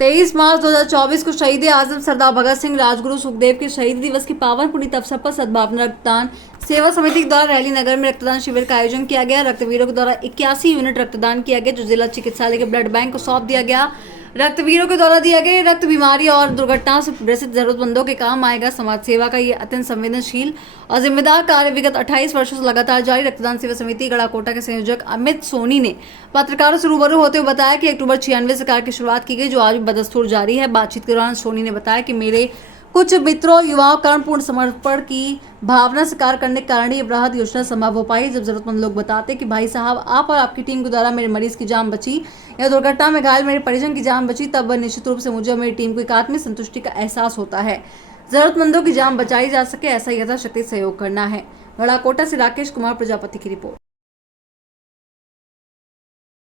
23 मार्च 2024 को शहीद आजम सरदार भगत सिंह राजगुरु सुखदेव के शहीद दिवस के पावन पुनीत अवसर पर सद्भावना रक्तदान सेवा समिति के द्वारा रैली नगर में रक्तदान शिविर का आयोजन किया गया। रक्तवीरों के द्वारा 81 यूनिट रक्तदान किया गया, जो जिला चिकित्सालय के ब्लड बैंक को सौंप दिया गया। रक्तवीरों के द्वारा दिया गया रक्त बीमारी और दुर्घटनाओं से ग्रसित जरूरतमंदों के काम आएगा। समाज सेवा का ये अत्यंत संवेदनशील और जिम्मेदार कार्य विगत 28 वर्षों से लगातार जारी। रक्तदान सेवा समिति गड़ाकोटा के संयोजक अमित सोनी ने पत्रकारों से रूबरू होते हुए बताया कि अक्टूबर 96 से कार्य की शुरुआत की गई, जो आज भी बदस्तूर जारी है। बातचीत के दौरान सोनी ने बताया कि मेरे कुछ मित्रों युवाओं कारण पूर्ण समर्पण की भावना से कार्य करने के कारण ये बृहद योजना संभव हो पाई। जब जरूरतमंद लोग बताते कि भाई साहब आप और आपकी टीम के द्वारा मेरे मरीज की जान बची या दुर्घटना में घायल मेरे परिजन की जान बची, तब निश्चित रूप से मुझे और मेरी टीम को एक आत्मिक संतुष्टि का एहसास होता है। जरूरतमंदों की जान बचाई जा सके, ऐसा यथाशक्ति सहयोग करना है। गड़ाकोटा से राकेश कुमार प्रजापति की रिपोर्ट।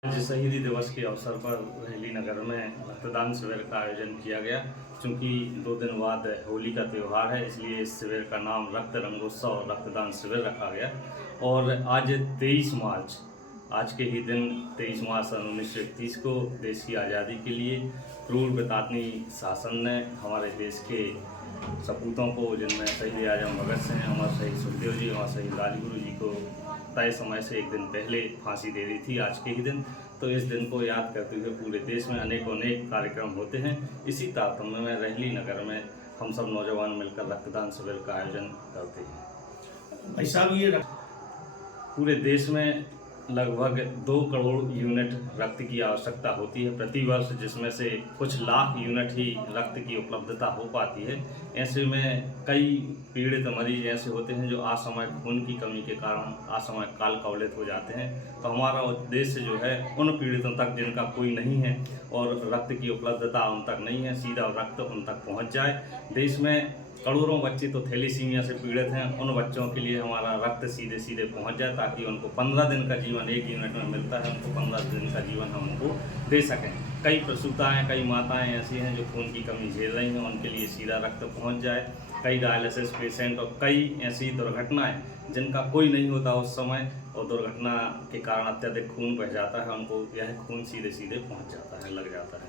आज शहीदी दिवस के अवसर पर रैली नगर में रक्तदान शिविर का आयोजन किया गया। चूँकि 2 दिन बाद होली का त्यौहार है, इसलिए इस शिविर का नाम रक्त रंगोत्सव रक्तदान शिविर रखा गया। और आज 23 मार्च, आज के ही दिन 23 मार्च सन 1931 को देश की आज़ादी के लिए क्रूर बेतातनी शासन ने हमारे देश के सपूतों को, जिनमें शहीद आजम भगत सिंह, हमारे शहीद सुखदेव जी, हमारे शहीद राजगुरु जी को तय समय से एक दिन पहले फांसी दे दी थी आज के ही दिन। तो इस दिन को याद करते हुए पूरे देश में अनेक कार्यक्रम होते हैं। इसी तारतम्य में रैली नगर में हम सब नौजवान मिलकर रक्तदान शिविर का आयोजन करते हैं। भाई साहब, ये पूरे देश में लगभग 2 करोड़ यूनिट रक्त की आवश्यकता होती है प्रति वर्ष, जिसमें से कुछ लाख यूनिट ही रक्त की उपलब्धता हो पाती है। ऐसे में कई पीड़ित मरीज ऐसे होते हैं जो असमय खून की कमी के कारण असमय काल कवलित हो जाते हैं। तो हमारा उद्देश्य जो है उन पीड़ितों तक जिनका कोई नहीं है और रक्त की उपलब्धता उन तक नहीं है, सीधा रक्त उन तक पहुँच जाए। देश में करोड़ों बच्चे तो थैलीसीमिया से पीड़ित हैं, उन बच्चों के लिए हमारा रक्त सीधे पहुंच जाए, ताकि उनको 15 दिन का जीवन 1 यूनिट में मिलता है, उनको 15 दिन का जीवन हम उनको दे सकें। कई प्रसूताएँ, कई माताएं ऐसी हैं जो खून की कमी झेल रही हैं, उनके लिए सीधा रक्त पहुंच जाए। कई डायलिसिस पेशेंट और कई ऐसी दुर्घटनाएँ जिनका कोई नहीं होता उस समय, और दुर्घटना के कारण अत्यधिक खून बह जाता है, उनको यह खून सीधे पहुँच जाता है, लग जाता है।